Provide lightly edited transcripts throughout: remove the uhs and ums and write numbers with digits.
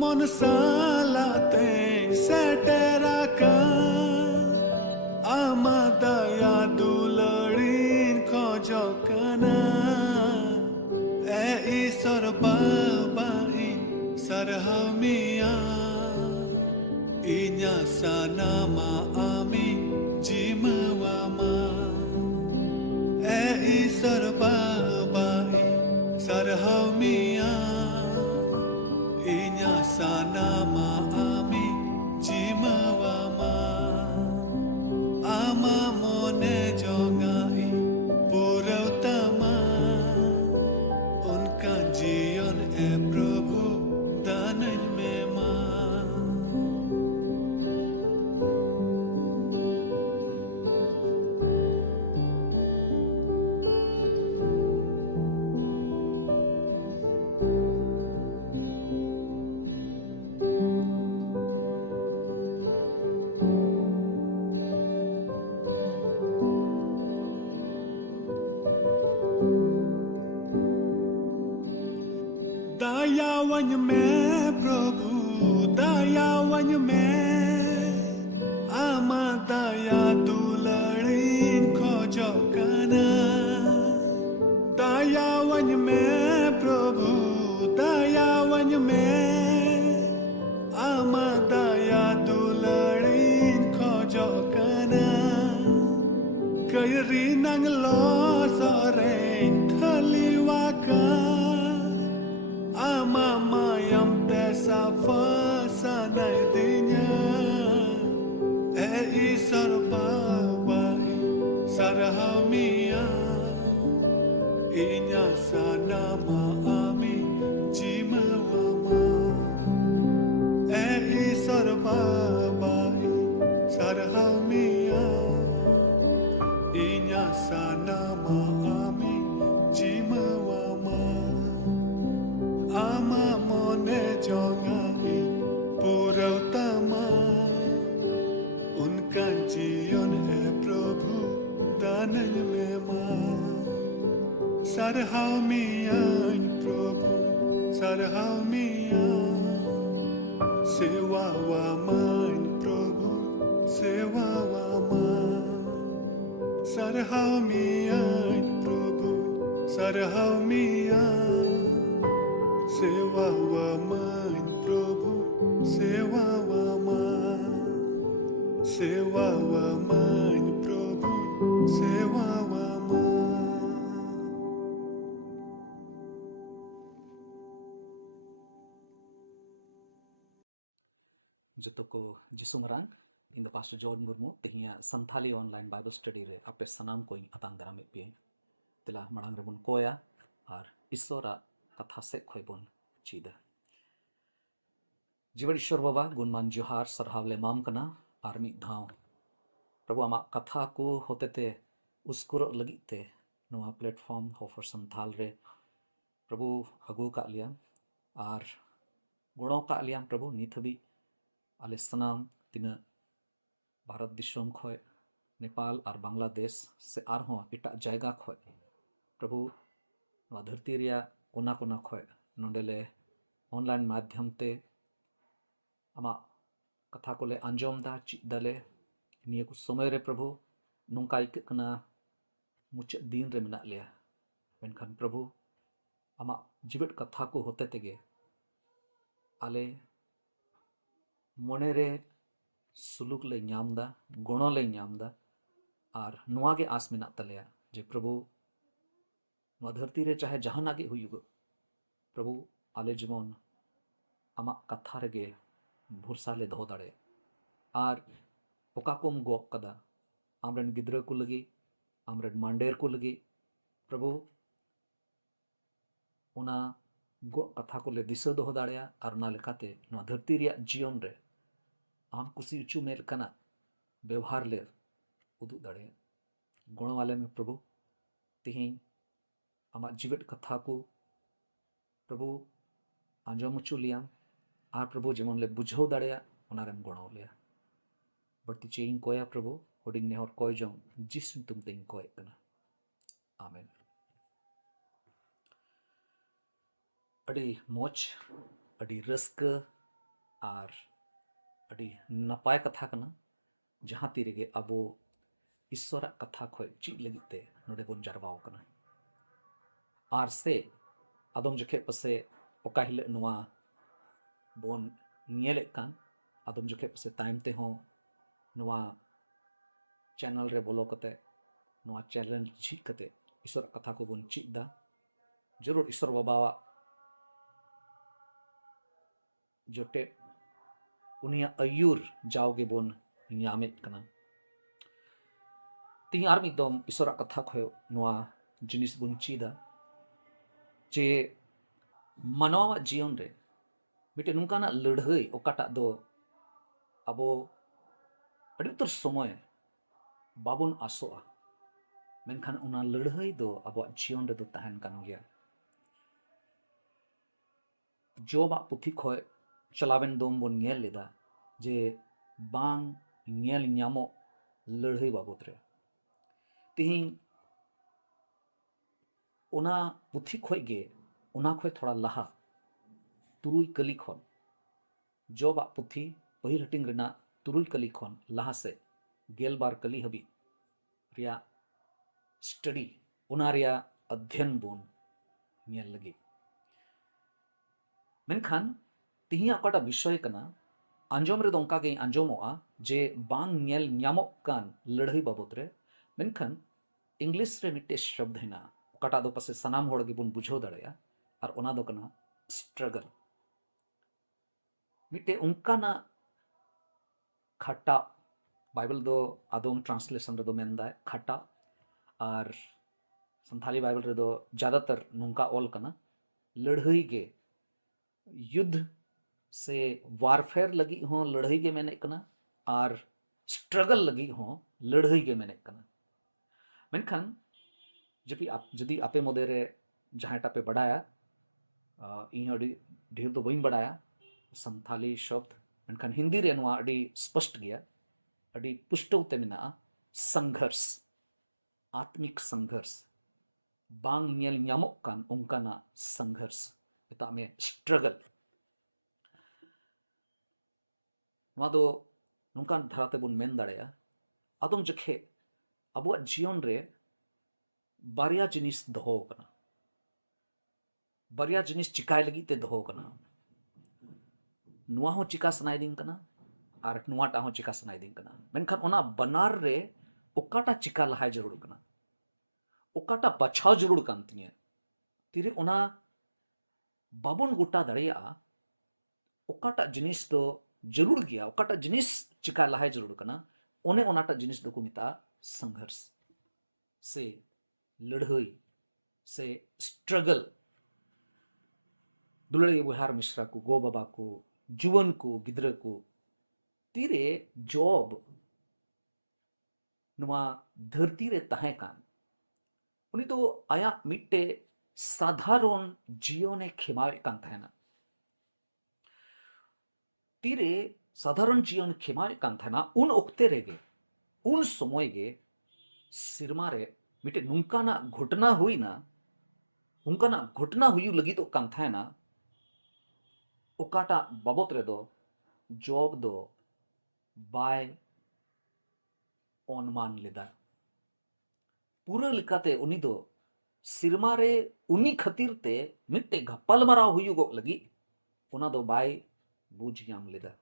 mon salate seterakan amadaya dularin khojakana e isor babai sarhamia inya sanama ami jimawama e isor babai sarhamia inya sanama ami jimawama ama mone jongai purutama unka jiyon e prabhu danen mema dayawanya me prabhu dayawanya me ama daya dularin khojakana dayawanya me prabhu dayawanya me ama daya dularin khojakana kairi nang lo sore thaliwaka ama mayam tesa fasa naidinya e isar babai sarhamia inya sanama ami jimawama e isar babai sarhamia inya sanama ami jimawama ama mone jongai purutama unka jiyon e prabhu danen mema sarhamia prabhu sarhamia sewa wama prabhu sewa wama sarhamia prabhu sarhamia sewa waman prabhu sewa waman prabhu sewa waman जतो को जिसुमरांग in the pastor George Murmu तेहिया Santali online Bible study रे आपे सनाम को अतांग दाराम पे तिला मड़ांग रेबुन कोया और ईश्वरा कथा से खोयबुन चीदा जीवन ईश्वर बाबा गुणमान जोहार सरहावले माम कना और मिद धाव प्रभु आमा कथा को होते ते उसकुर लगी ते नोआ प्लेटफॉर्म होफर संथाल रे प्रभु अगु का लिया और गुणों का लिया प्रभु निथबी आले सनाम तिना भारत दिशोम खोय नेपाल और बांग्लादेश से आरहों इटा जायगा खोय प्रभु नवा धरती रिया कोना कोना खोय नोंडेले ऑनलाइन माध्यम ते आमा कथा को ले अंजोम दा चिदले निया को समय रे प्रभु नोंका इकना मुच दिन रे मिना लिया मेनखान प्रभु आमा जीवित कथा को होते तेगे आले मोने रे सुलुक ले ᱧᱟᱢदा गुणों ले ᱧᱟᱢदा और नुआ के आस में तलेया जे प्रभु नुआ धरती रे चाहे जहां आगे हुयुग प्रभु आले जेमन आमा कथा रेगे भरसा ले दो दाड़े और ओका कोम गो कदा आमरन गिद्र को लगी आमरन मांडेर को लगी प्रभु ओना गो कथा को ले दिशा दो दाड़ेया और ना लेकाते नुआ धरती रिया जीवन रे आम कुसी उचू मेल कना व्यवहार ले उदू दाड़े गुण वाले में प्रभु तिहिं आमा जीवित कथा को प्रभु आंजोम उचू लिया और प्रभु जेमन ले बुझाव दाड़ेया ओनारेम गुणाव लिया बढ़ती चेइंग कोया प्रभु होडिंग नेहर कोय जों जिस तुम तेइंग कोय कना आमेन अड़ी मोच अड़ी रस्क आर अड़ी नपाय कथा कना जहाँ ती रेगे अबो ईश्वर कथा खो चीज लगिते नोडे बोन जारवाओ कना आर से आदम जखे पसे ओका हिले नुआ बोन नियले कान आदम जखे पसे टाइम ते हो नुआ चैनल रे बोलो कते नुआ चैनल झिक कते ईश्वर कथा को बोन चीज दा जरूर ईश्वर बाबा जोटे उनिया अयूर जाओगे बोन ᱧᱟᱢᱮᱫ ᱠᱟᱱᱟ ᱛᱤᱦᱤᱧ ᱟᱨ ᱢᱤᱫ ᱫᱚᱢ ईश्वराᱜ ᱠᱟᱛᱷᱟ ᱠᱷᱚᱡ ᱱᱚᱣᱟ ᱡᱤᱱᱤᱥ ᱵᱚᱱ ᱪᱮᱫᱟ ᱡᱮ ᱢᱟᱱᱣᱟᱣᱟᱜ ᱡᱤᱭᱚᱱ ᱨᱮ ᱢᱤᱫᱴᱮᱱ ᱱᱚᱝᱠᱟᱱᱟᱜ ᱞᱟᱹᱲᱦᱟᱹᱭ ᱚᱠᱟᱴᱟᱜ ᱫᱚ ᱟᱵᱚ ᱟᱹᱰᱤ ᱩᱛᱟᱹᱨ ᱥᱚᱢᱚᱭ ᱵᱟᱵᱚᱱ ᱟᱥᱚᱜᱼᱟ ᱢᱮᱱᱠᱷᱟᱱ ᱚᱱᱟ ᱞᱟᱹᱲᱦᱟᱹᱭ ᱫᱚ ᱟᱵᱚᱣᱟᱜ ᱡᱤᱭᱚᱱ ᱨᱮᱫᱚ ᱛᱟᱦᱮᱱ ᱠᱟᱱ ᱜᱮᱭᱟ ᱡᱚᱵᱟᱜ ᱯᱩᱛᱷᱤ ᱠᱷᱚᱡ ᱪᱟᱞᱟᱣᱮᱱ ᱫᱚᱢ ᱵᱚᱱ ᱧᱮᱞ ᱞᱮᱫᱟ ᱡᱮ ᱵᱟᱝ ᱧᱮᱞ ᱧᱟᱢᱚᱜ ᱞᱟᱹᱲᱦᱟᱹᱭ ᱵᱟᱵᱚᱫ ᱨᱮ ᱛᱤᱦᱤᱧ ᱚᱱᱟ ᱯᱩᱛᱷᱤ ᱠᱷᱚᱡ ᱜᱮ ᱚᱱᱟ ᱠᱷᱚᱡ ᱛᱷᱚᱲᱟ ᱞᱟᱦᱟ तुरुई कली खन जॉबाग पुथी पहिल हटिंग रेना तुरुई कली खन लहा से गेलबार कली हबी रिया स्टडी उना रिया अध्ययन बोन ñel लगी मेनखान तिही अकाटा विषय कना आंजोम रे दोंका के आंजोमोआ जे बांग ñel ñamok कान लड़ाई बाबत रे मेनखान इंग्लिश रे मिटे शब्द हेना अकाटा दो पसे सनाम होड़ गे बोन बुझो दड़या और ओना दो कना स्ट्रगल मिटे उनकाना खटा बाइबल दो आदम ट्रांसलेशन रे दो मेनदा खटा और संथाली बाइबल रे दो ज्यादातर नुंका ऑल कना लड़ाई गे युद्ध से वारफेयर लगी हो लड़ाई गे मेने कना और स्ट्रगल लगी हो लड़ाई गे मेने कना मेनखान जदि आपे मदे रे जहां टापे बढ़ाया इन अड़ी ढेर दो बइन बढ़ाया संथाली शब्द मेनखान हिंदी रे नवा अड़ी स्पष्ट गया अड़ी पुष्टौते मेना संघर्ष आत्मिक संघर्ष बांग ñel ñamok kan उनकाना संघर्ष इता में स्ट्रगल नवा दो नुंकान धाराते बुन मेन दाड़ेया आदम जखे अबुआ जीवन रे बारिया जिनिस दोहो कना बारिया जिनिस चिकाय लगी ते दोहो कना नुआ हो चिका सनाइदिंग कना और नुआटा हो चिका सनाइदिंग कना मेनखान ओना बनार रे ओकाटा चिका लहाय जरूर कना ओकाटा बछाव जरूर कान तिया तिरे ओना बाबुन गोटा दड़ेया ओकाटा जिनिस दो जरूर गया ओकाटा जिनिस चिका लहाय जरूर कना ओने ओनाटा जिनिस दो को मिता संघर्ष से लड़ाई से स्ट्रगल दुलड़े बुहार मिश्रा को गो बाबा को जुवन को गिद्र को तीरे जॉब नुआ धरती रे तहे कान उनी तो आया मिट्टे साधारण जीवने खेमावे कान तहेना तीरे साधारण जीवन खेमावे कान तहेना उन ओक्ते रेगे उन समय गे सिरमा रे मिट्टे नुंकाना घटना हुई ना उनकाना घटना हुई लगी तो कान तहेना ओकाटा बाबत रे दो जॉब दो बाय ओनमान लेदा पूरा लिकाते उनी दो सिरमा रे उनी खतीर ते मिट्टे गप्पल मराव हुयुगो लगी उना दो बाय बुझ याम लेदा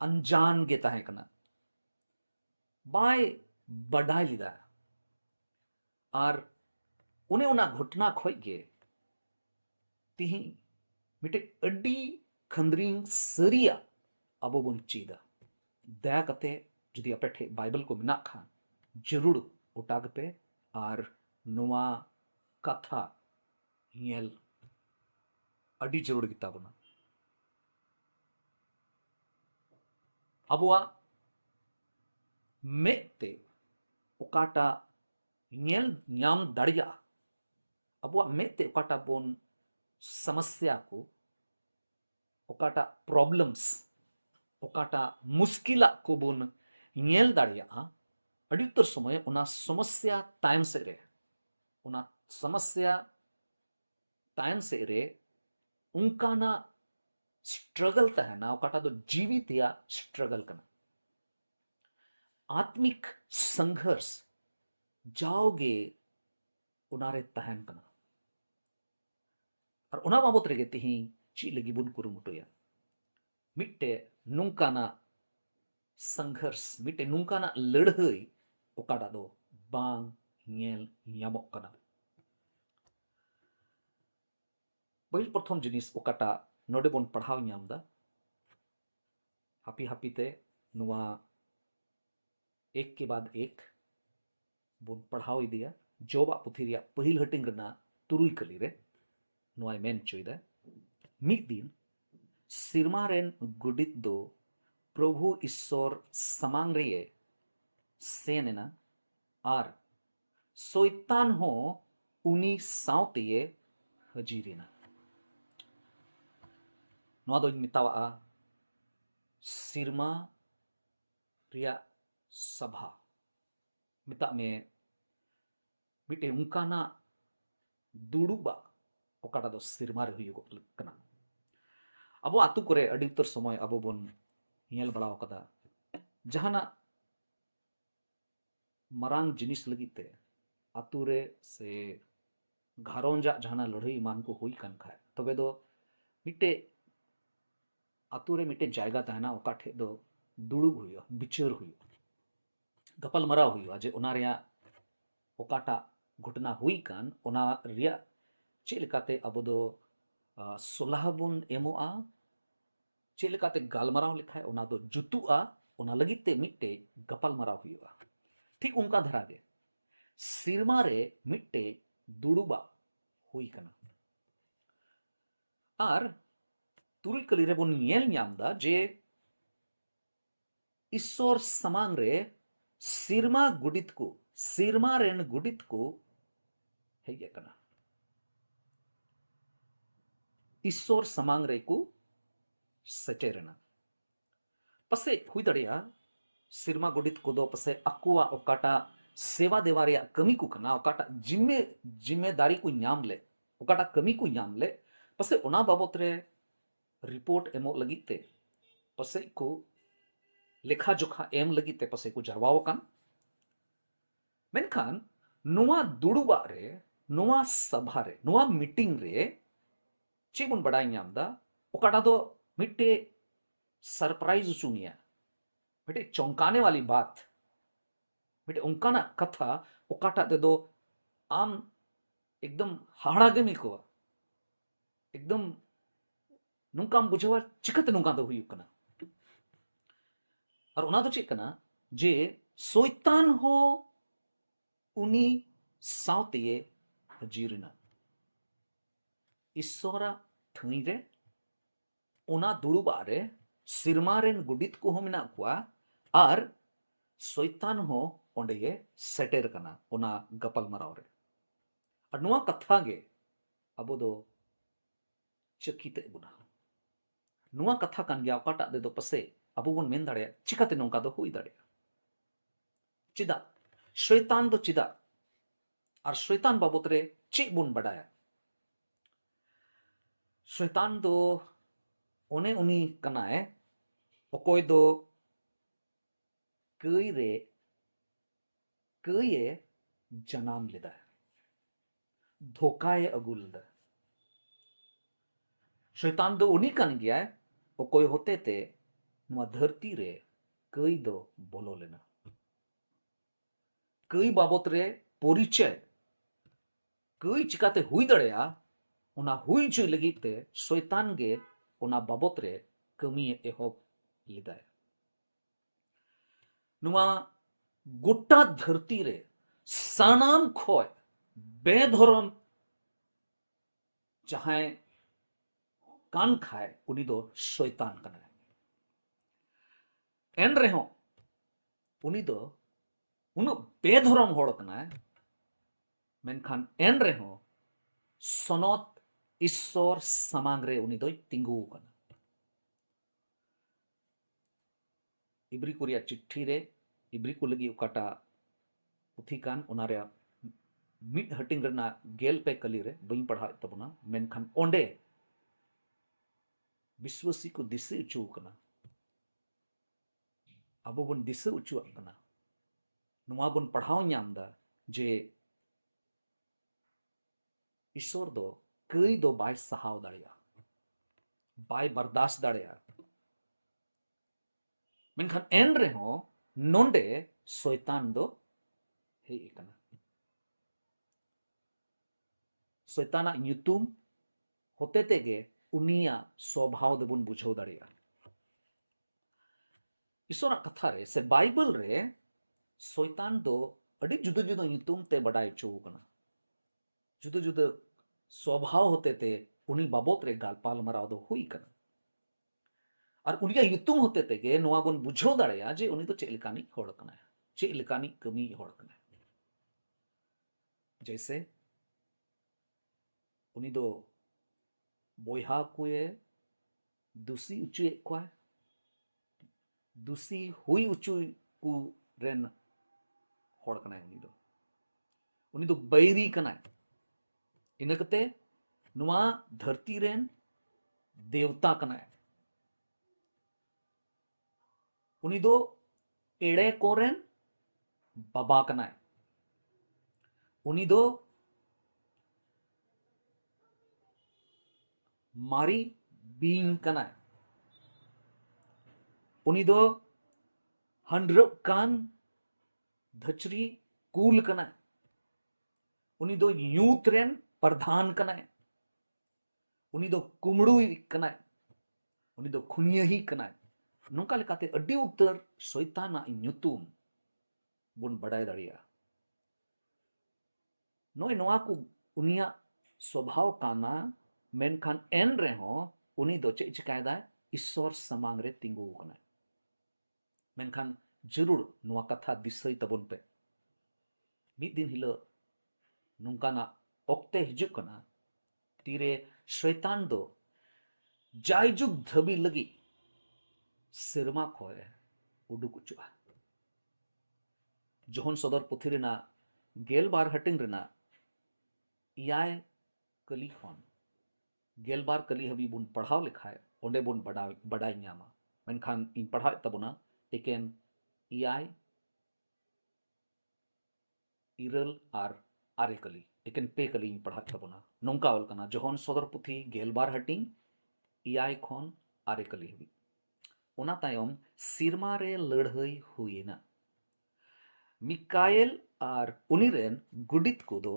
अनजान गे ताहे कना बाय बढ़ाई लिदा और उन्हें उना घटना खोई गे तिही मिटे अड्डी खंदरिंग सरिया अबो बुन चीदा दया कते जदि आपे ठे बाइबल को मिना खान जरूर उटाग पे और नुआ कथा ñel अड्डी जरूर गिता बना अबुआ मेते उकाटा ñel ñाम दड़िया अबुआ मेते उकाटा बोन समस्या को ओकाटा प्रॉब्लम्स ओकाटा मुश्किला को बोन ñel दाड़िया अड़ी उत्तर समय उना समस्या टाइम से रे उना समस्या टाइम से रे उनकाना स्ट्रगल तहना ओकाटा दो जीवित या स्ट्रगल कना आत्मिक संघर्ष जाओगे उनारे तहन कना और उना बाबत रेगे तिही ची लगी बुन कुरुमुटुया मिट्टे नुंकाना संघर्ष मिट्टे नुंकाना लड़हई ओकाटा दो बांग ñel ñamok kana पहिल प्रथम जिनिस ओकाटा नोडे बोन पढ़ाव ñamदा हापी हापी ते नुआ एक के बाद एक बोन पढ़ाव इदिया जोबा पुथी रिया पहिल हटिंग रना तुरुई कली रे नुआय मेन चोइदा मिद दिन सिरमा रेन गुडित दो प्रभु ईश्वर समांग रे सेनेना आर सोइतान हो उनी साउते हजीरिना नुआ दो मितावा सिरमा रिया सभा मिता में मिटे उनकाना दुड़ुबा ओकाटा दो सिरमा रे हुयुगो कना अबो आतु करे अडी उत्तर समय अबो बोन ñel बड़ा कदा जहाना मरांग जिनिस लगी ते आतु रे से घारोंजा जहाना लड़ाई मान को हुई कन खाए तबे दो मिटे आतु रे मिटे जायगा तहना ओका ठे दो दुड़ुब हुयो बिचर हुयो गपल मरा हुयो जे ओना रिया ओकाटा घटना हुई कान ओना रिया चे लेकाते अबो दो सोलाहबुन एमोआ चे लेकाते गालमराव लिखाय ओना दो जुतुआ ओना लगिते मिट्टे गपल मरा हुयो ठीक उनका धरा गे सिरमा रे मिट्टे दुड़ुबा हुई कना आर तुरुई कली रे बोन ñel ñamदा जे ईश्वर समांग रे सिरमा रेन गुडित को हेगे कना ईश्वर समांग रे को सेटेरना पसे हुई दड़िया सिरमा गुडित को दो पसे अकुआ ओकाटा सेवा देवारिया कमी को कना ओकाटा जिम्मेदारी को ñam ले ओकाटा कमी को ñam ले पसे ओना बाबत रे रिपोर्ट एमो लगिते पसे को लेखा जोखा एम लगिते पसे को जरवाओ कान मेनखान नुआ दुड़ुबा रे नुआ सभा रे नुआ मीटिंग रे ची बुन बड़ाई ñamदा ओकाटा दो मिट्टे सरप्राइज चुनिया मिट्टे चौंकाने वाली बात मिट्टे उनकाना कथा ओकाटा दे दो आम एकदम हाड़ागमी को एकदम नुंकाम बुझवा चिकते नुंका दो हुई कना और उना दो चेक कना जे सोइतान हो उनी साउते हजीरना ईश्वरा थई रे ओना दुड़ुबा रे सिरमा रेन गुडित को हो मिना कुआ आर सोइतान हो ओंडे ये सेटेर कना ओना गपल मराव रे और नुआ कथा गे अबो दो चकिते बुना नुआ कथा कान गया ओकाटा दे दो पसे अबो बोन मेन दाड़े चिकाते नोंका दो हुई दाड़े चिदा शैतान दो चिदा और शैतान बाबत रे ची बुन बड़ाया शैतान दो ओने उनी कनाए ओकोय दो कई जनाम लेदा धोकाए अगु लेदा शैतान दो उनी कन गया ओकोय होते ते नुआ धरती रे कई दो बोलो लेना कई बाबत रे परिचय कई चिकाते हुई दड़ेया उना हुई जुई लगित ते शैतान गे उना बाबत रे कमी एहोब लिदाय नुआ गोटा धरती रे सानाम खोय बेधरम जहां कान खाए उनी दो शैतान कना एन रेहो उनी दो उन बेधरम होड़ कना मेनखान एन रेहो सनत ईश्वर समांग रे उनी दो तिंगु कना इब्री को रिया चिट्ठी रे इब्री को लगी उकाटा पुथी कान उनारे मिड हटिंग रना गेल पे कली रे बई पढ़ा तबना मेनखान ओंडे विश्वासी को दिशा उचू कना अब बन दिशा उचू कना नुआ बन पढ़ाव ᱧᱟᱢ दा जे ईश्वर दो कई दो बाय सहाव दाड़िया बाय बर्दाश्त दाड़िया मेनखान एन रेहो नोंडे शैतान दो हेय कना शैताना ᱧᱩᱛᱩᱢ होते तेगे उनिया स्वभाव दबन बुझाव दाड़िया ईश्वर कथा रे से बाइबल रे शैतान दो अड़ी जुदा जुदा ᱧᱩᱛᱩᱢ ते बडाय चो कना जुदा जुदा स्वभाव होते ते उनी बाबत रे गालपाल मराव दो हुई कना और उनिया ᱧᱩᱛᱩᱢ होते तेगे नोआ बन बुझाव दाड़िया जे उनी तो चेक लेकानी होड़ कना चेक लेकानी कमी होड़ कना जैसे उनी दो बोयहा कुए दुसी उचुए क्वा दुसी हुई उचु कु रेन होड़ कना उनी दो बैरी कना इनकते नुआ धरती रेन देवता कना उनी दो एड़े कोरेन बाबा कना उनी दो मारी बीन कना उनी दो हंड्रड कान धचरी कूल कना उनी दो यूथ रेन प्रधान कना उनी दो कुमड़ू कना उनी दो खुनिया ही कना नोंका लेकाते अड्डी उत्तर शैताना ᱧᱩᱛᱩᱢ बुन बडाय दाड़िया नोय नोआ को उनिया स्वभाव काना मेनखान एन रेहो उनी दो चेक चिकायदा ईश्वर समांग रे तिंगु कना मेनखान जरूर नोआ कथा दिसई तबन पे मिद दिन हिलो नोंकाना ऑक्ते हिजुक कना तीरे शैतान दो जायजुग धबी लगी सिरमा खोए उडुक उचुआ जोहन सदर पुथी रेना गेलबार हटिंग रेना इयाय कली खन गेलबार कली हबी बुन पढ़ाव लिखाए ओंडे बुन बडाय ᱧᱟᱢᱟ मेनखान इन पढ़ाव तबना एकेन इयाय इरल आर आरे कली एकेन पे कली इन पढ़ाव तबना नोंका ऑल कना जोहन सदर पुथी गेलबार हटिंग इयाय खन आरे कली हबी ओना तायम सिरमा रे लड़हई हुईना मिकाएल आर उनी रेन गुडित को दो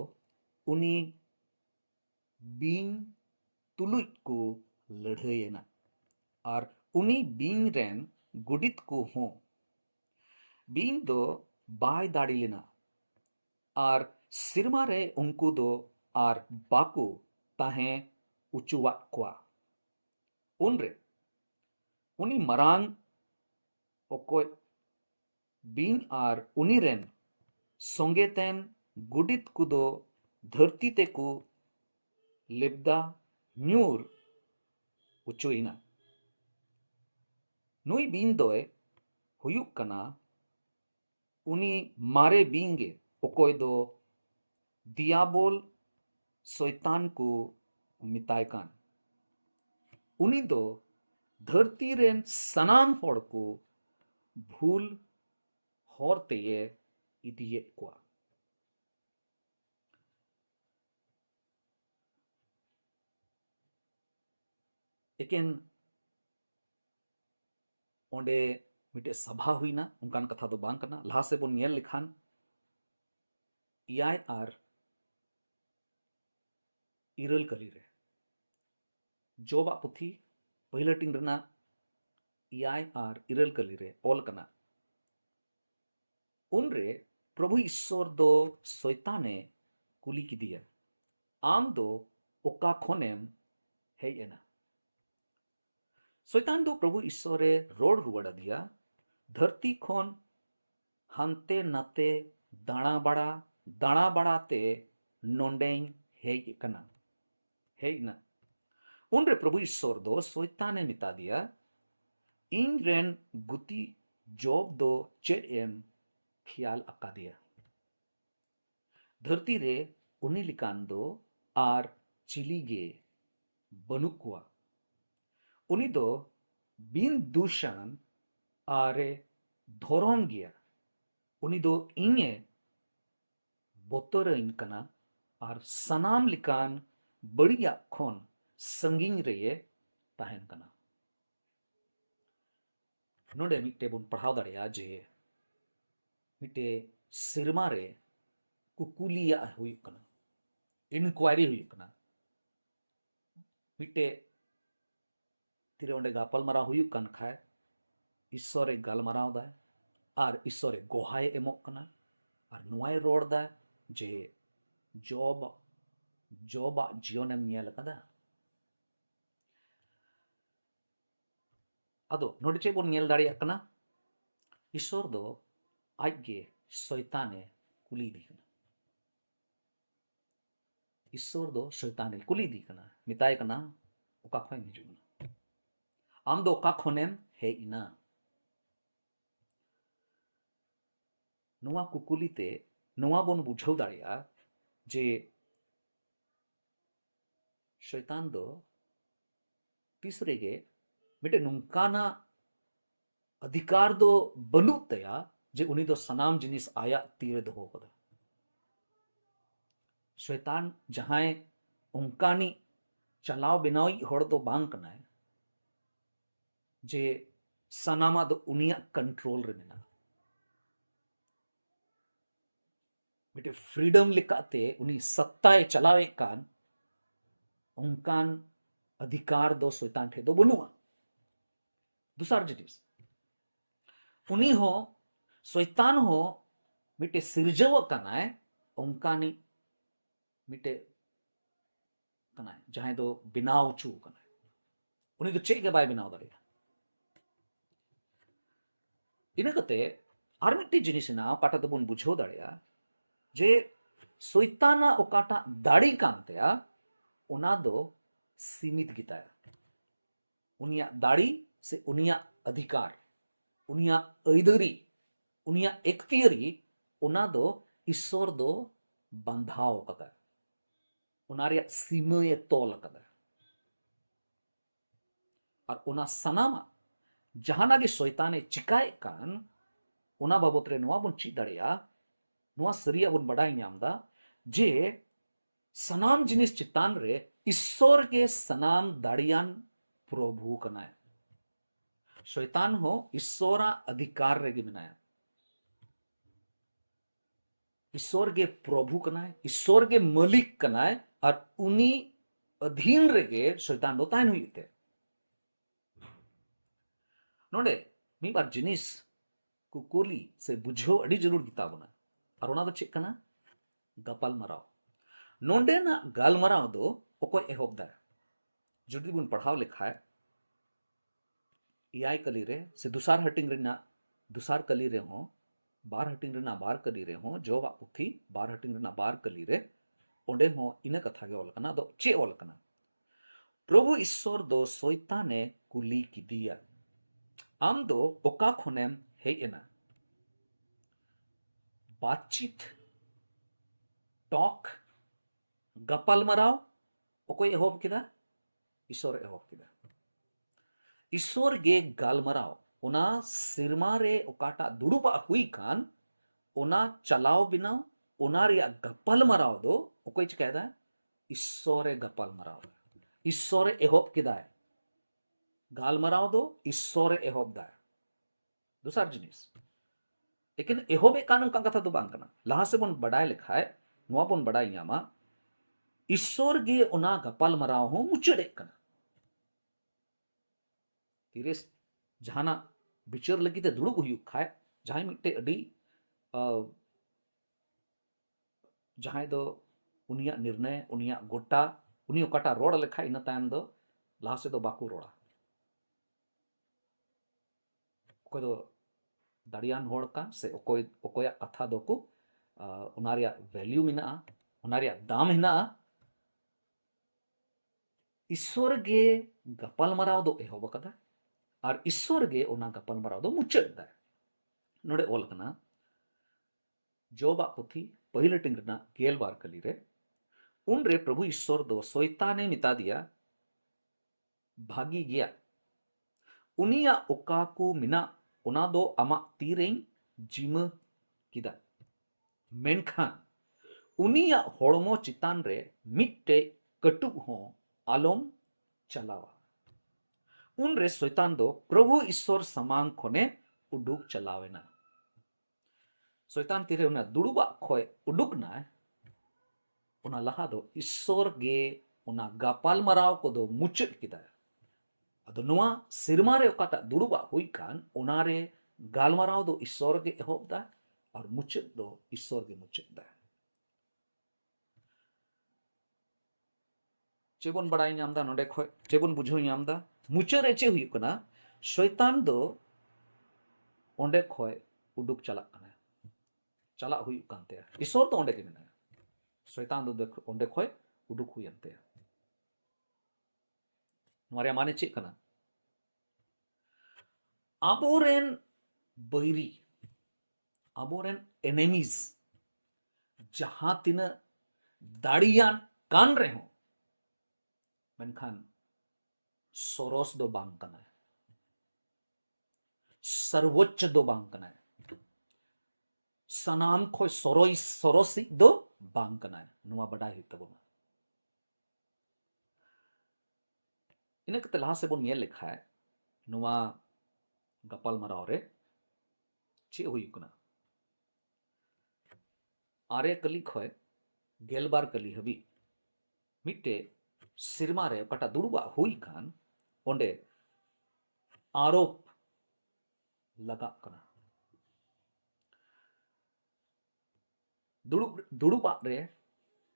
उनी बीन तुलुज को लड़हयना और उनी बीन रेन गुडित को हो बीन दो बाय दाड़ी लेना और सिरमा रे उनको दो और बाको ताहे उचुवा क्वा उनरे उनी मरांग ओकोय बीन आर उनी रेन संगेतेन गुडित कुदो धरती ते को लेबदा न्यूर उचुइना नुई बीन दोय हुयुक कना उनी मारे बींगे ओकोय दो दियाबोल शैतान को मिताय कान उनी दो धरती रेन सनाम होड़ को भूल होरते ये इदिये क्वा एकेन ओंडे मिटे सभा हुईना उनकान कथा दो बांग कना लहा से बोन नेल लिखान इयाय आर इरल कली रे जोबा पुथी पहिलटिंग रना इयाय आर इरल कली रे ओल कना उनरे प्रभु ईश्वर दो शैताने कुली की दिया आम दो ओका खोनेम है एना शैतान दो प्रभु ईश्वरे रोड रुवाड़ा दिया धरती खोन हानते नाते दाणा बाड़ाते नोंडें है कना है ना उनरे प्रभु ईश्वर दो शैताने मिता दिया इन रेन गुती जॉब दो चेड एम ख्याल अका दिया धरती रे उनी लिकान दो आर चिलीगे बनुकुआ उनी दो बिन दूषण आरे धोरम गया उनी दो इंगे बोतोरइन कना और सनाम लिकान बढ़िया खोन संगिंग रे ताहन कना नोडे मिट्टे बुन पढ़ाव दड़िया जे मिट्टे सिरमा रे कुकुलिया हुई कना इनक्वायरी हुई कना मिट्टे तिरे ओंडे गापल मरा हुई कन खाए ईश्वरे गालमराव दाय और ईश्वरे गोहाय एमोक कना और नुआय रोड दाय जे जॉब जीवनम ᱧᱮᱞ ᱠᱟᱫᱟ ᱟᱫᱚ ᱱᱚᱰᱮ ᱪᱮᱫ ᱵᱚᱱ ᱧᱮᱞ ᱫᱟᱲᱮᱭᱟᱜ ᱠᱟᱱᱟ ईश्वर दो ᱟᱡᱜᱮ शैताने कुलीदी कना ईश्वर दो शैताने कुलीदी कना मिताय कना ओका खोय हिजुना आम दो ओका खोनेम हे इना नुआ कुकुलीते नुआ बोन बुझाव दाड़िया जे शैतान दो तीसरे के मिटे नुकाना अधिकार दो बनु तया जे उनी दो सनाम जिनिस आया तीरे दो कदा शैतान जहां उनकानी चलाव बिनाई होड़ दो बांग कना जे सनामा दो उनिया कंट्रोल रे मेना मिटे फ्रीडम लिकाते उनी सत्ताए चलावे कान उनकान अधिकार दो शैतान ठे दो बनुआ दूसरा जिनिस उनी हो शैतान हो मिटे सिरजव कनाए उनकानी मिटे कनाए जहां दो बिनाव चू कनाए उनी दो चेक के बाय बिनाव दड़िया इना कते आर मिट्टी जिनिस ना पाटा दो बन बुझो दड़िया जे शैताना ओकाटा दाड़ी कांतेया उना दो सीमित गिताया उनिया दाड़ी से उनिया अधिकार उनिया ऐदरी उनिया एक्तियरी उना दो ईश्वर दो बंधाव कदा उनारिया सीमये तोल कदा और उना सनामा जहाना गे शैताने चिकाए कान उना बाबत रे नोआ बन ची दड़िया नोआ सरिया बन बड़ाई ᱧᱟᱢदा जे सनाम जिनिस चितान रे ईश्वर के सनाम दाड़ियान प्रभु कनाय शैतान हो ईश्वरा अधिकार रेगे मिनाया ईश्वर के प्रभु कनाय ईश्वर के मालिक कनाय और उनी अधीन रेगे शैतान दो तायन हुईते नोडे मी बार जिनिस कुकुली से बुझो अड़ी जरूर किताबना और ओना दो चेक कना गपाल मराव नोंडे ना गालमराव दो ओकोय एहोब दा जुदी बुन पढ़ाव लिखाय इयाय कली रे से दुसार हटिंग रेना दुसार कली रे हो बार हटिंग रेना बार कली रे हो जो बा पुथी बार हटिंग रेना बार कली रे ओंडे हो इन कथा गे ओल कना दो चे ओल कना प्रभु ईश्वर दो शैताने कुली किदिया आम दो ओका खोनेम हे एना बातचीत टॉक गपाल मराव ओकोय एहोब किदा ईश्वर एहोब किदा ईश्वर गे गालमराव ओना सिरमा रे ओकाटा दुड़ुबा हुई खान ओना चलाव बिना ओना रे गपाल मराव दो ओकोय चिकायदा ईश्वरे गपाल मराव ईश्वरे एहोब किदा गालमराव दो ईश्वरे एहोब दा दूसरा जिनिस लेकिन एहोबे कानून का कथा दो बांग कना लहा से बन बड़ाय लिखाए नोआ बन बड़ाय ᱧᱟᱢᱟ ईश्वर गे ओना गपाल मराव हो मुचड़े कना तीरे जहाना बिचार लगी ते दुड़ुब हुई खाए जहां मिट्टे अडी जहां दो उनिया निर्णय उनिया गोटा उनी ओकाटा रोड लेखा इन तायम दो लहा से दो बाकू रोड़ा ओकोय दो दाड़ियान होड़ का से ओकोय ओकोया कथा दो को उनारिया वैल्यू मिना उनारिया दाम हिना ईश्वर गे गपाल मराव दो एहोब कदा और ईश्वर गे ओना गपाल मराव दो मुचड़ दा नोडे ओल कना जोबा पुथी पहले टिंगना गेल बार कली रे उन रे प्रभु ईश्वर दो शैताने मिता दिया भागी गया उनिया ओका को मिना ओना दो अमा तीरें जिमा किदा मेनखान उनिया होड़मो चितान रे मिट्टे कटुक हो आलोम चलावा उन रे शैतान दो प्रभु ईश्वर समांग खोने उडुक चलावेना शैतान तीरे उना दुड़ुबा खोय उडुक ना उना लहा दो ईश्वर गे उना गापाल मराव को दो मुचट किदा अदो नुआ सिरमा रे ओकाटा दुड़ुबा हुई कान उना रे गालमराव दो ईश्वर गे एहोब दा और मुचट दो ईश्वर गे मुचट दा चेबन बड़ाई नाम दा नोडे खोय चेबन बुझो नाम दा मुचट रे चे हुई कना शैतान दो ओंडे खोय उडुक चला कना चला हुई कानते ईश्वर तो ओंडे के मेना शैतान दो ओंडे खोय उडुक हुई अंते नोरिया माने चे कना आबोरेन बैरी आबोरेन एनिमीज जहां तिना दाड़ियान कान रहे हो मेनखान सोरोस दो बांग कना सर्वोच्च दो बांग कना सनाम खोय सोरोसी दो बांग कना नुआ बड़ा ही तबोना इन्हें कते लहा से बोन ये लिखा है नुआ गपाल मराव रे चे हुई कना आरे कली खोय गेलबार कली हबी मिट्टे सिरमा रे कटा दुड़ुबा हुई कान ओंडे आरोप लगा कना दुड़ुबा रे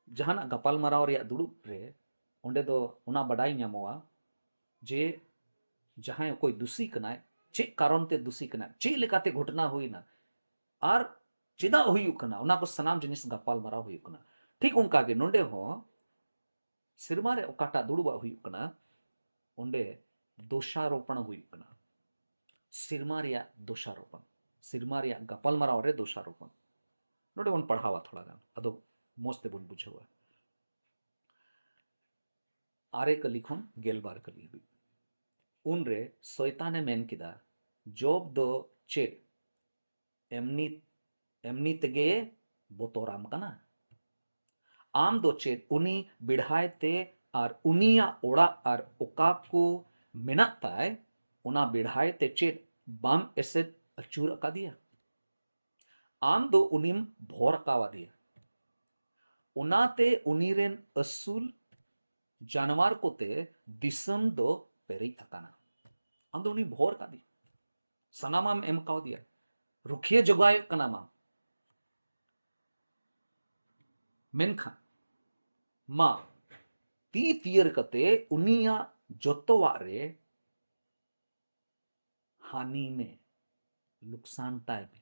जहाना गपाल मराव रे दुड़ुब रे ओंडे दो उना बडाई ᱧᱟᱢᱚᱜᱼᱟ जे जहां कोई दूषी कनाय चे कारण ते दूषी कनाय चे लेकाते घटना हुईना और चेदा हुई कना उना को सनाम जिनिस गपाल मराव हुई कना ठीक उनका गे नोंडे हो सिरमा रे ओकाटा दुड़ुबा हुई कना ओंडे दोषारोपण हुई कना सिरमा रे दोषारोपण सिरमा रे गपाल मराव रे दोषारोपण नोडे बन पढ़ावा थोड़ा गान अदो मोस्ते बन बुझावा आरे कली खन गेलबार कली हुई उन रे शैताने मेन किदा जॉब दो चे एमनी तेगे बोतोराम कना आम दो चे उनी बिढ़ाए ते और उनिया ओड़ा और ओका को मेना ताय उना बिढ़ाए ते चे बाम एसेड अचूर का दिया आम दो उनिम भोर कावा दिया उनाते उनीरेन असूल जानवर को ते दिसम दो पेरी अकाना आम दो उनी भोर का दी सनामाम एम काव दिया रुखिए जगाए कना माम मेनखा मा ती तीयर कते उनिया जोतोवा रे हानि में नुकसान ताय में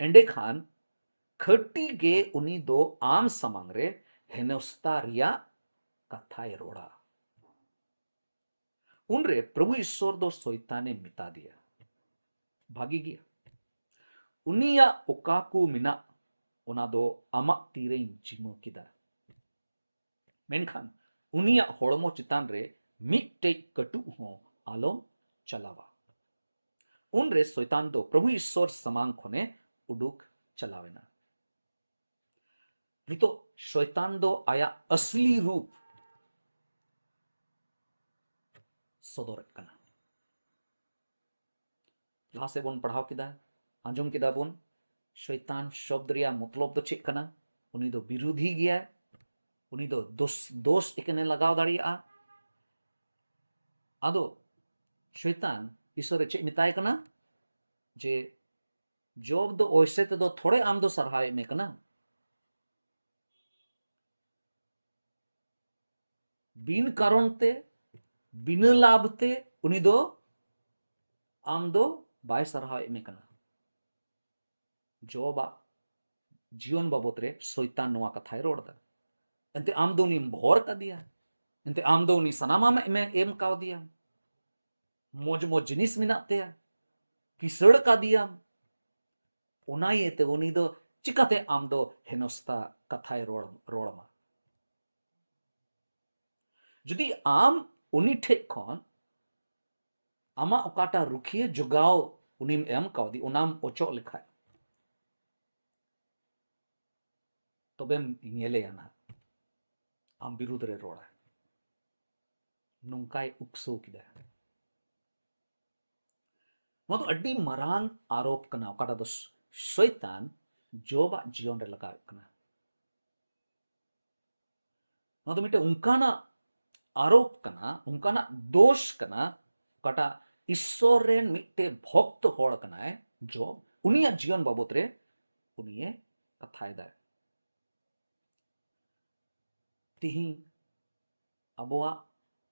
एंडे खान खटी गे उनी दो आम समांग रे हेनोस्ता रिया कथाए रोड़ा उन रे प्रभु ईश्वर दो शैताने मिता दिया भागी गया उनिया ओकाकू मिना उना दो अमा तीरे जिमो किदा मेनखान उनिया होड़मो चितान रे मिट्टे कटु हो आलोम चलावा उन रे शैतान दो प्रभु ईश्वर समांग खोने उडुक चलावेना नितो शैतान दो आया असली रूप सदर कना लहा से बोन पढ़ाव किदा आंजम किदा बोन शैतान शब्द रिया मतलब दो चेक कना उनी दो विरोधी गया उनी दो दोष एकने लगाव दाड़िया आदो शैतान ईश्वर चे मिताय कना जे जॉब दो ओइसे ते दो थोड़े आम दो सरहाय में कना बिन कारण ते बिन लाभ ते उनी दो आम दो बाय सरहाय में कना जॉबा जीवन बाबत रे शैतान नवा कथाय रोड़दा एंते आम दो उनी भोर का दिया एंते आम दो उनी सनामा में एम काव दिया मोज मोज जिनिस मिनाते किसड़ का दिया उना ये उनी दो चिकाते आम दो हेनस्ता कथाय रोड़मा जुदी आम उनी ठे खन आमा ओकाटा रुखिए जुगाव उनिम एम काउदी उनाम ओचो लिखाय तबेम ñeleya ना आम बिरुद्ध रे रोड़ा नोंकाय उक्सो किदा ᱱᱚᱣᱟ ᱫᱚ ᱟᱹᱰᱤ ᱢᱟᱨᱟᱝ ᱟᱨᱳᱯ ᱠᱟᱱᱟ ᱚᱠᱟᱴᱟᱜ ᱫᱚ ᱥᱚᱭᱛᱟᱱ ᱡᱚᱵᱟᱜ ᱡᱤᱭᱚᱱ ᱨᱮ ᱞᱟᱜᱟᱣᱮᱫ ᱠᱟᱱᱟ ᱱᱚᱣᱟ ᱫᱚ ᱢᱤᱫᱴᱮᱱ ᱚᱱᱠᱟᱱᱟᱜ आरोप कना उनकाना दोष कना कटा ईश्वर रेन मिट्टे भक्त होड़ कनाए जो उनिया जीवन बाबत रे उनिये कथाय दा तिही अबोआ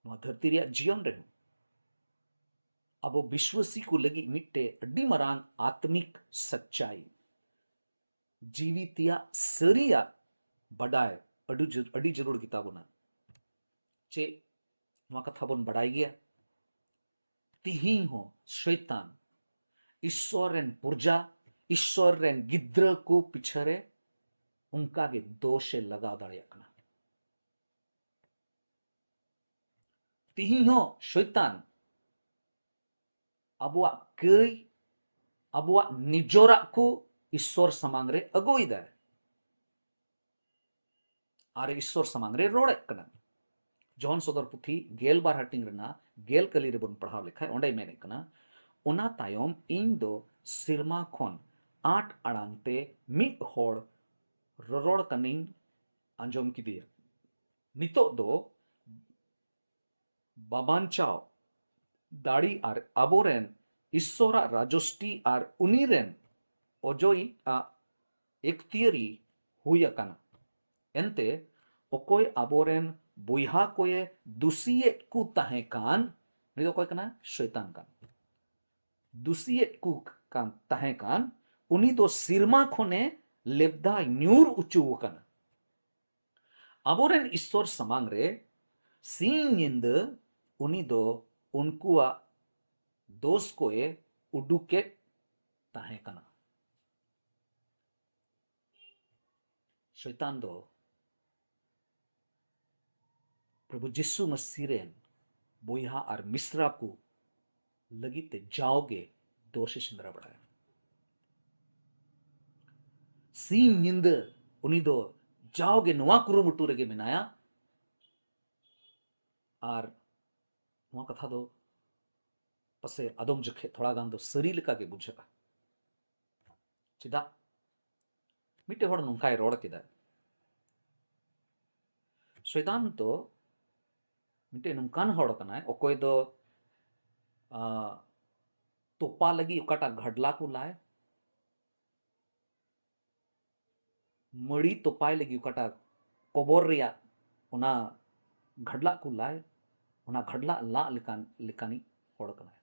नवा धरती रे जीवन रे अबो विश्वसी को लगी मिट्टे अड्डी मरांग आत्मिक सच्चाई जीवितिया सरिया बडाय अडी जरूर किताबोना चे नवा कथा बन बड़ाई गया तिही हो शैतान ईश्वर रेन पुरजा ईश्वर रेन गिद्र को पिछरे उनका के दोषे लगा दाड़ियाकना तिही हो शैतान अबुआ कई अबुआ निजोरा को ईश्वर समांग रे अगोई दा आरे ईश्वर समांग रे रोड़े कना जॉन सदर पुथी गेल बार हटिंग रना गेल कली रे बन पढ़ाव लिखा ओंडे मेने कना ओना तायम इन दो सिरमा खोन 8 अड़ांगते मिट होड़ रोड़ कनिंग अंजोम की दिया नितो दो बाबांचाओ दाड़ी आर अबोरेन ईश्वरा राजोष्टी आर उनीरेन ओजोई आ एक तियरी हुई कना एंते ओकोय अबोरेन बुहा कोये दुसियेट कु ताहे कान निदो कोय कना शैतान कान दुसियेट कु कान ताहे कान उनी दो सिरमा खोने लेब्दा न्यूर उचु कना अबोरेन ईश्वर समांग रे सीनिंद उनी दो उनकुआ दोष कोए उडुके ताहे कना शैतान दो प्रभु जिसु मसीह रेन बोया और मिश्रा को लगिते जाओगे दोष सिंदरा बढ़ाया सीन निंद उनी दो जाओगे नुआ कुरुमुटु रेगे मिनाया और नुआ कथा दो पसे अदम जखे थोड़ा गान दो सरी लिका के बुझा चिदा मिटे होड़ नुकाय रोड़ किदा शैतान तो मिटे नुकान होड़ कनाय ओकोय दो तोपा लगी ओकाटा घडला को लाए मड़ी तोपाय लगी ओकाटा कोबोर रिया ओना घडला को लाए ओना घडला ला लिकानी होड़ कनाय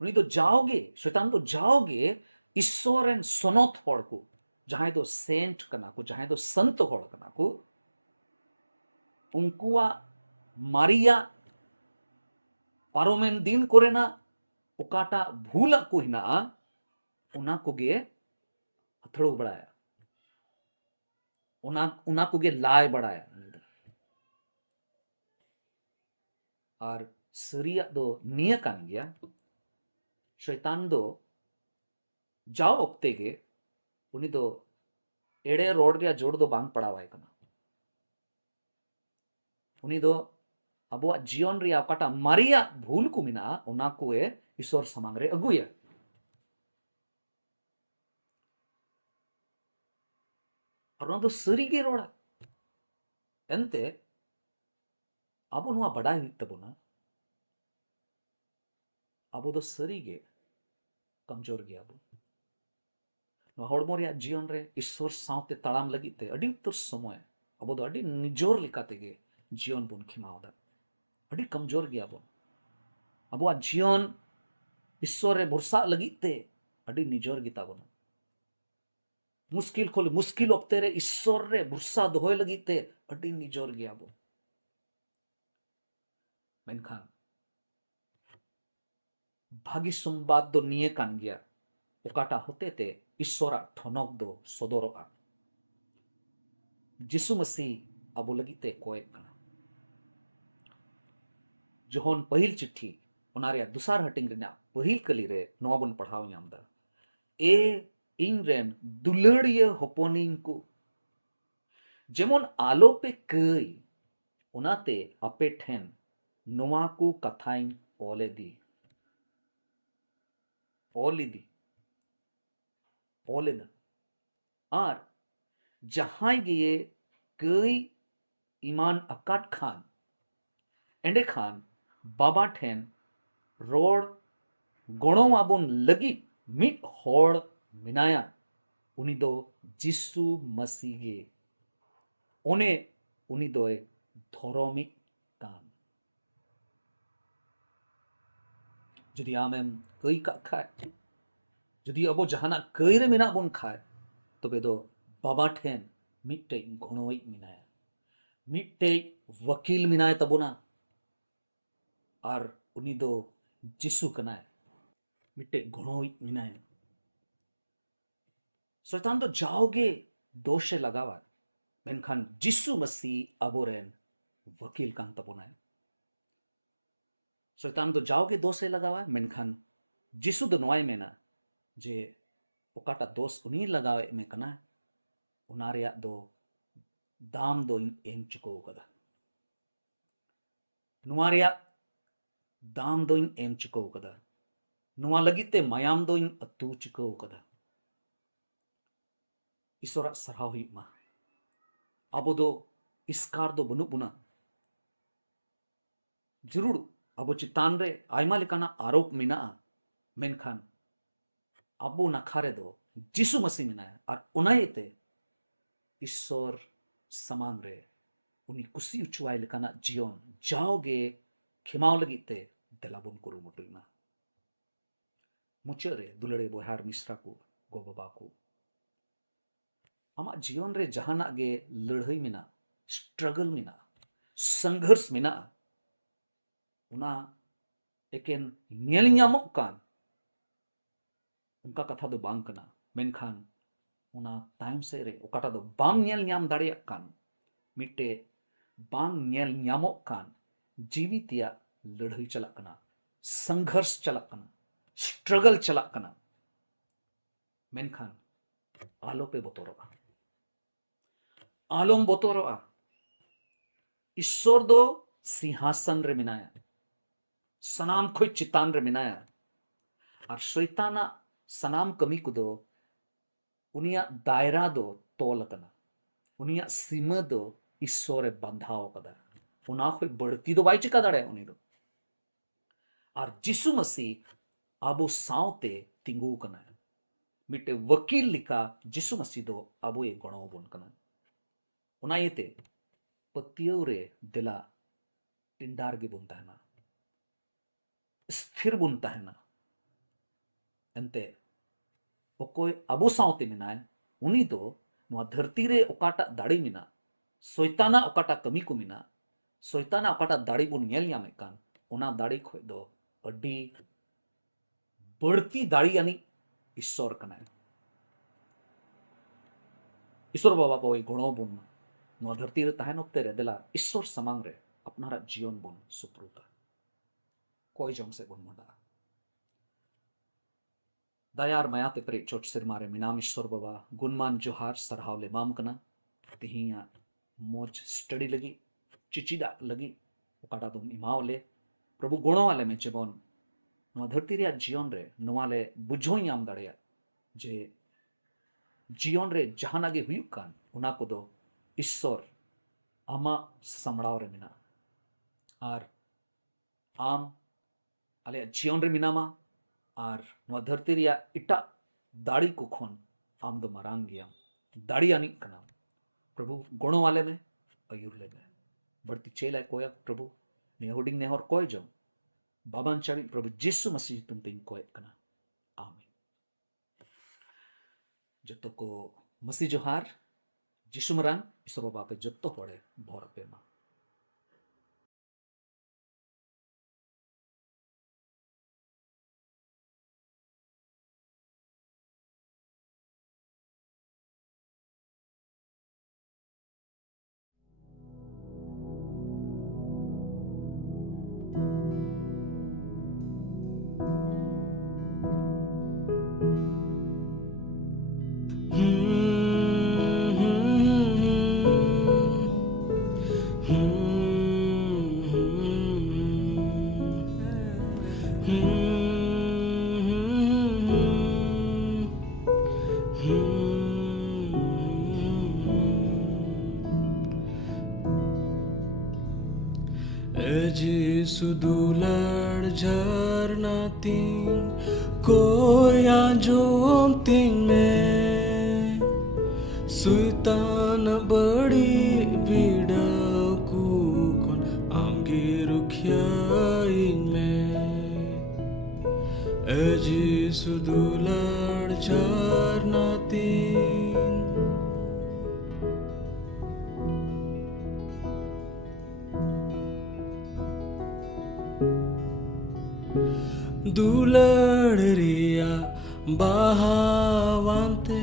उनी तो जाओगे शैतान तो जाओगे ईश्वर एन सनोत होड़ को जहां दो सेंट कना को जहां दो संत होड़ कना को उनकुआ मारिया पारोमेन दिन कोरेना उकाटा भूला को हिना उना को गे हथड़ो बढ़ाया उना को गे लाए बढ़ाया और सरिया दो निया कान गया शैतान दो जाओ ओक्ते गे उनी दो एड़े रोड रिया जोड़ दो बांग पड़ावाय कना उनी दो अबुआ जीवन रिया ओकाटा मारिया भूल को मिना उना को ए ईश्वर समांग रे अगुया और उना दो सरी गे रोड़ा एंते अबो नुआ बड़ा ही तबुना अबो दो सरी गे कमजोर गया अबो हड़मो रिया जीवन रे ईश्वर सावते तड़ाम लगिते अड़ी उत्तर समय अबो दो अड़ी निजोर लिकाते गे जीवन बुन खिमावदा अड़ी कमजोर गया बो अबो जीवन ईश्वर रे भरोसा लगिते अड़ी निजोर गिता बो मुश्किल खोले मुश्किल ओक्ते रे ईश्वर रे भरोसा दोहय लगिते अड़ी निजोर गया बो मेनखान भागी संवाद दो निये कान गया ओकाटा होते ते ईश्वरा ठनक दो सदरोआ जिसु मसीह अबो लगिते कोय कना जोहन पहिल चिट्ठी ओना रे दुसार हटिंग रे पहिल कली रे नवा बन पढ़ाव नाम दा ए इन रेन दुलड़िया होपोनिंग को जेमन आलो पे कई ओनाते आपे ठेन नवा को कथाइन ओले दी ओलेदा आर जहां गिए कई ईमान अकाट खान एंडे खान बाबा ठेन रोड गोणो आबोन लगी मिट होड़ मिनाया उनी दो जिसु मसीह गे ओने उनी दोए धोरोमिक कान जुदी आमेम कई का खाए जुदी अबो जहाना कई रे मिना बोन खाए तबे दो बाबा ठेन मिट्टे घोणोई मिनाया मिट्टे वकील मिनाय तबोना और उनी दो जिसु कनाय मिट्टे घोणोई मिनाय शैतान तो जाओगे दोषे लगावा मेनखान जिसु मसीह अबोरेन वकील कान तबोनाय शैतान तो जाओगे दोषे लगावा मेनखान जिसु दो नोय मेना जे ओकाटा दोष उनी लगावे में कना उना रेया दो दाम दो एम चुको कदा नुआ रेया दाम दो एम चुको कदा नुआ लगिते मायाम दो अतु चुको कदा ईश्वर सरहाव हुई अब दो इसकार दो बनु बुना जरूर अब चितान रे आयमा लेकाना आरोप मिना मेनखान अबो नखारे दो जिसु मसीह मिनाया और उनायते ईश्वर समान रे उनी कुसी उचुआय लेकाना जीवन जाओगे खिमाव लगिते देलाबुन कुरुमुटुइमा मुचे रे दुलड़े बोहार मिश्रा को गो बाबा को आमा जीवन रे जहाना गे लड़ाई मिना स्ट्रगल मिना संघर्ष मिना उना एकेन नेल ᱧᱟᱢᱚᱜ कान उनका कथा दो बांग कना मेनखान उना टाइम से रे ओकाटा दो बाम नेल ᱧᱟᱢ दाड़िया कान मिट्टे बांग नेल ᱧᱟᱢᱚᱜ कान जीवितिया लड़ाई चला कना संघर्ष चला कना स्ट्रगल चला कना मेनखान आलो पे बतोरवा आलोम बतोरवा ईश्वर दो सिंहासन रे मिनाया सनाम खोई चितान रे मिनाया और शैताना सनाम कमी को दो उनिया दायरा दो तोल कना उनिया सीमा दो ईश्वर बंधाव कदा उना खोई बढ़ती दो बाई चिका दाड़े उनी दो और जिसु मसीह आबो सावते तिंगू कना मिट्टे वकील लिखा जिसु मसीह दो आबो ये गणो बोन कना उना येते पतियों रे दिला टिंडार गे बुनता है ना स्थिर बुनता है ना एंते ओकोय अबो सावते मिनाय उनी दो नुआ धरती रे ओकाटा दाड़ी मिना शैताना ओकाटा कमी को मिना शैताना ओकाटा दाड़ी बुन नेल ᱧᱟᱢᱮ कान उना दाड़ी खोय दो अड्डी बढ़ती दाड़ी यानी ईश्वर कनाय ईश्वर बाबा को गुणो बुन नुआ धरती रे तहन ओक्ते रे देला ईश्वर समांग रे अपनारा जीवन बुन सुप्रुता कोई जम से बुन मुंडा दयार मयाते परे चोट सिर मारे मिनाम ईश्वर बाबा गुणमान जोहार सरहावले माम कना तिहिया मोज स्टडी लगी चिचिदा लगी ओकाटा दम इमावले प्रभु गुणो वाले में जेबन नुआ धरती रे जीवन रे नुआले बुझो याम दाड़िया जे जीवन रे जहाना गे हुयुक कान उना को दो ईश्वर आमा समड़ाव रे मिना और आम आले जीवन रे मिनामा और नुआ धरती रे इटा दाड़ी को खोन आम दो मारांग गया दाड़ी आनी कना प्रभु गुणो वाले में अयुर ले में बढ़ती चेला कोया प्रभु नेहोडिंग नेहोर कोय जम बाबान चावी प्रभु जिसु मसीह तुम तिंग कोय कना आमीन जतो को मसीह जोहार जिसु मरांग ईश्वर बाबा पे जतो पड़े भोर पे मा sudular झरना तीन कोई आजोम तीन में सुल्तान बड़ी बिड़ाकू कौन आंगे रुखियाइन में अजी सुदुलार झरना तीन Dularia Bahavante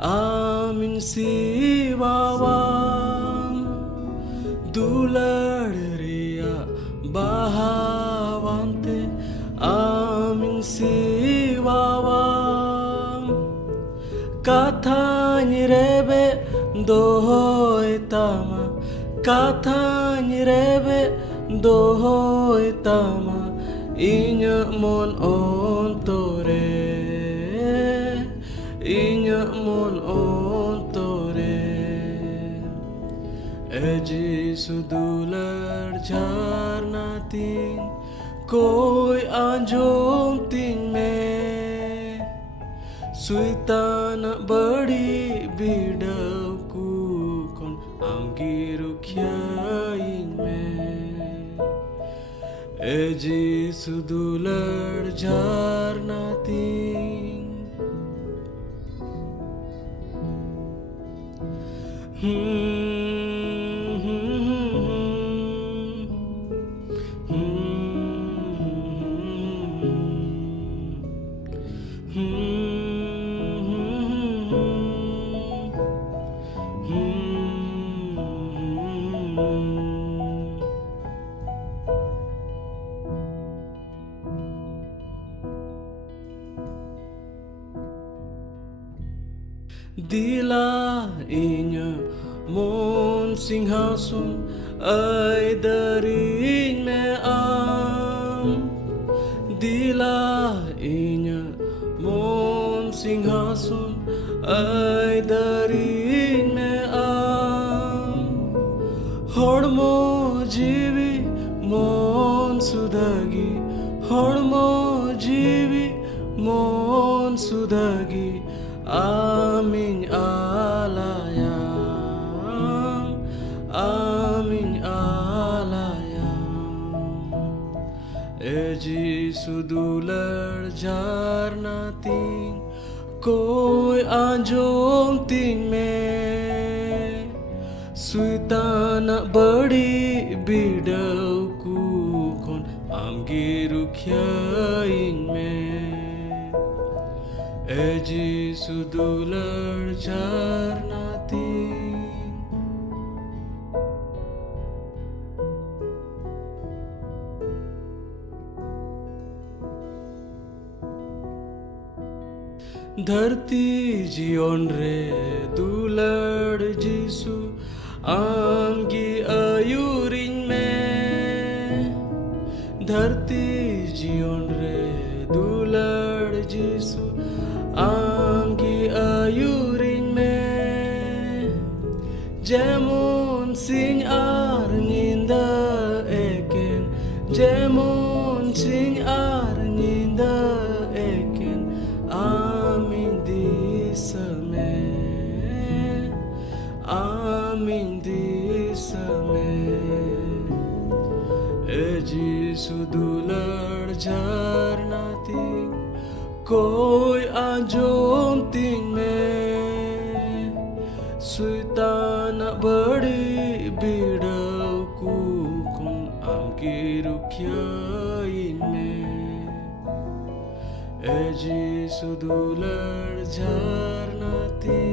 Amin Sivavam Dularia Bahavante Amin Sivavam Kathani Rebe Dohoi Tama Kathani Rebe Dohoi Tama Inya mon ontore Inya mon ontore Eji sudular झरना तीन कोई आजोम तीन में सुल्तान बड़ी बिड़ाकू कौन आंगी रुखियाइन में Eji sudular झरना तीन Dila inya mon singhasun ay darin me am Dila inya mon singhasun ay darin me am Hormo jivi mon sudagi Hormo jivi mon sudagi Amin alayam Amin alayam Eji sudular झरना तीन कोई आजोम तीन में सुल्तान बड़ी बिड़ाकू कौन आंगे रुखियाइन में Eji sudular झरना तीन धरती जीवन रे दुलड़ जीसु आंगी आयुरिन में धरती जीवन रे दुलड़ जीसु आंगी आयुरिन में जेमon sing ar ninda eken जेमon sing ar ninda eken Amin disame Amin disame Eji sudular झरना तीन कोई आजोम तीन में सुल्तान बड़ी बिड़ाकू कौन आंगे रुखियाइन में Eji sudular झरना तीन